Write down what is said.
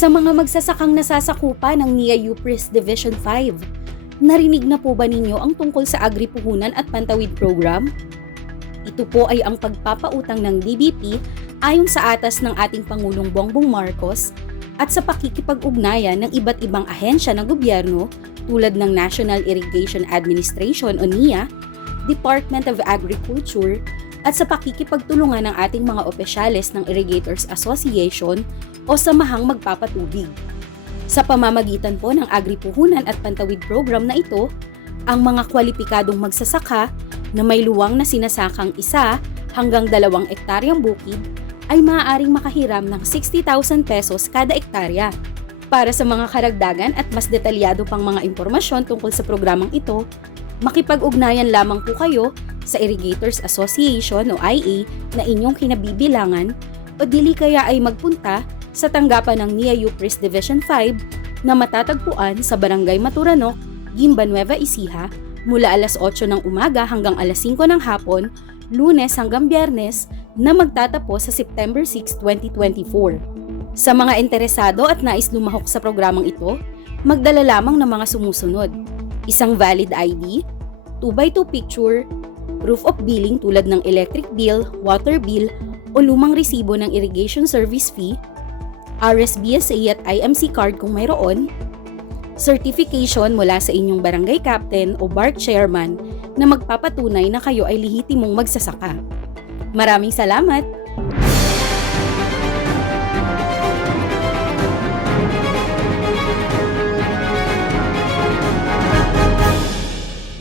Sa mga magsasakang nasasakupa ng NIA UPRIS Division 5, narinig na po ba ninyo ang tungkol sa Agri-Puhunan at Pantawid Program? Ito po ay ang pagpapautang ng DBP ayon sa atas ng ating Pangulong Bongbong Marcos at sa pakikipag-ugnayan ng iba't ibang ahensya ng gobyerno tulad ng National Irrigation Administration o NIA, Department of Agriculture, at sa pakikipagtulungan ng ating mga opisyales ng Irrigators Association o Samahang Magpapatubig. Sa pamamagitan po ng Agri-Puhunan at Pantawid Program na ito, ang mga kwalipikadong magsasaka na may luwang na sinasakang 1 hanggang 2 ektaryang bukid ay maaaring makahiram ng 60,000 pesos kada ektarya. Para sa mga karagdagan at mas detalyado pang mga impormasyon tungkol sa programang ito, makipag-ugnayan lamang po kayo sa Irrigators Association o IA na inyong kinabibilangan o dili kaya ay magpunta sa tanggapan ng NIA UPRIS Division 5 na matatagpuan sa Barangay Maturanok, Gimba, Nueva Ecija mula alas 8 ng umaga hanggang alas 5 ng hapon, Lunes hanggang Biyernes na magtatapos sa September 6, 2024. Sa mga interesado at nais lumahok sa programang ito, magdala lamang ng mga sumusunod: isang valid ID, 2x2 picture, proof of billing tulad ng electric bill, water bill o lumang resibo ng irrigation service fee, RSBSA at IMC card kung mayroon, certification mula sa inyong barangay captain o BARC chairman na magpapatunay na kayo ay lehitimong magsasaka. Maraming salamat!